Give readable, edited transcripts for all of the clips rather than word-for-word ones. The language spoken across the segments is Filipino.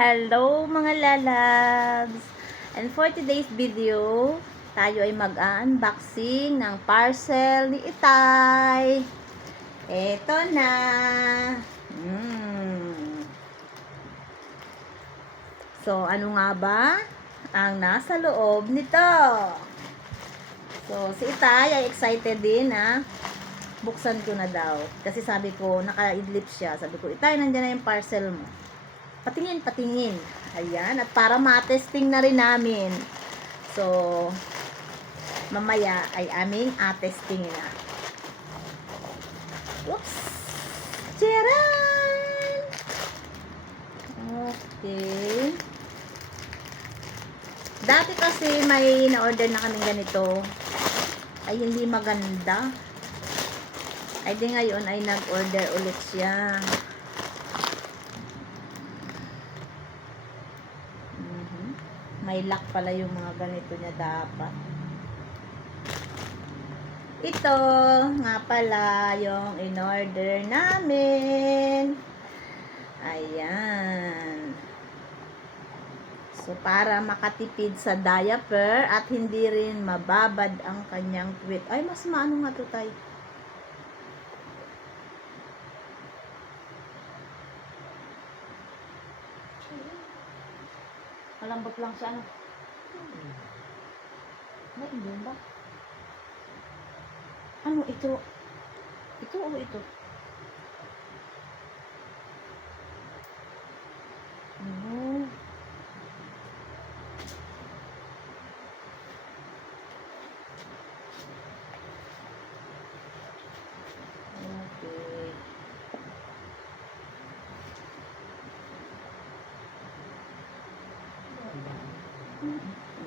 Hello mga lalabs! And for today's video, tayo ay mag-unboxing ng parcel ni Itay. Eto na! So, ano nga ba ang nasa loob nito? So, si Itay ay excited din na buksan ko na daw. Kasi sabi ko, naka-idlip siya. Sabi ko, Itay, nandiyan na yung parcel mo. Patingin. Ayan. At para matesting na rin namin. So, mamaya ay aming atesting na. Oops! Tcharan! Okay. Dati kasi may na-order na kaming ganito. Ay hindi maganda. Ay di ngayon ay nag-order ulit siya. May lock pala yung mga ganito niya dapat. Ito nga pala yung in-order namin. Ayan. So, para makatipid sa diaper at hindi rin mababad ang kanyang puwit. Ay, mas maano nga to, Tay? Malambot lang siya, ano? Ay, hindi ba? Ano ito? Ito o ito? Ano? Okay.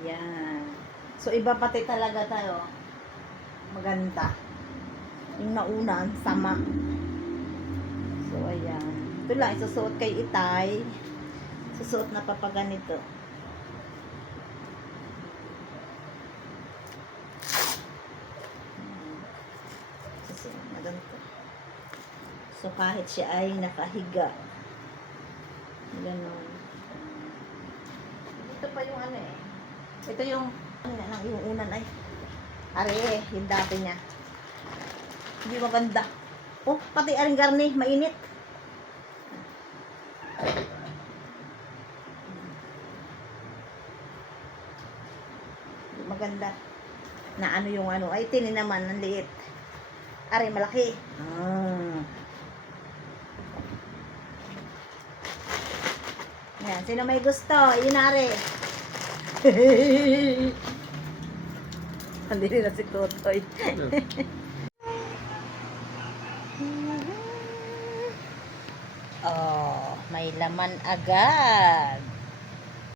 Yan. So, iba pati talaga tayo. Maganda. Yung nauna, sama. So, ayan. Ito lang, isusuot kay Itay. Susuot na papaganito. Susuot na ganito. So, kahit siya ay nakahiga. Ganon. Ito pa yung ano eh. Ito yung yung unan ay. Are, yung dati niya. Hindi maganda. Oh, pati aring garni, mainit. Hindi maganda. Na ano yung ano. Ay, tini naman, ang liit. Are, malaki. Yan, sino may gusto? Yun, are. Andili na si Totoy. Oh, may laman agad.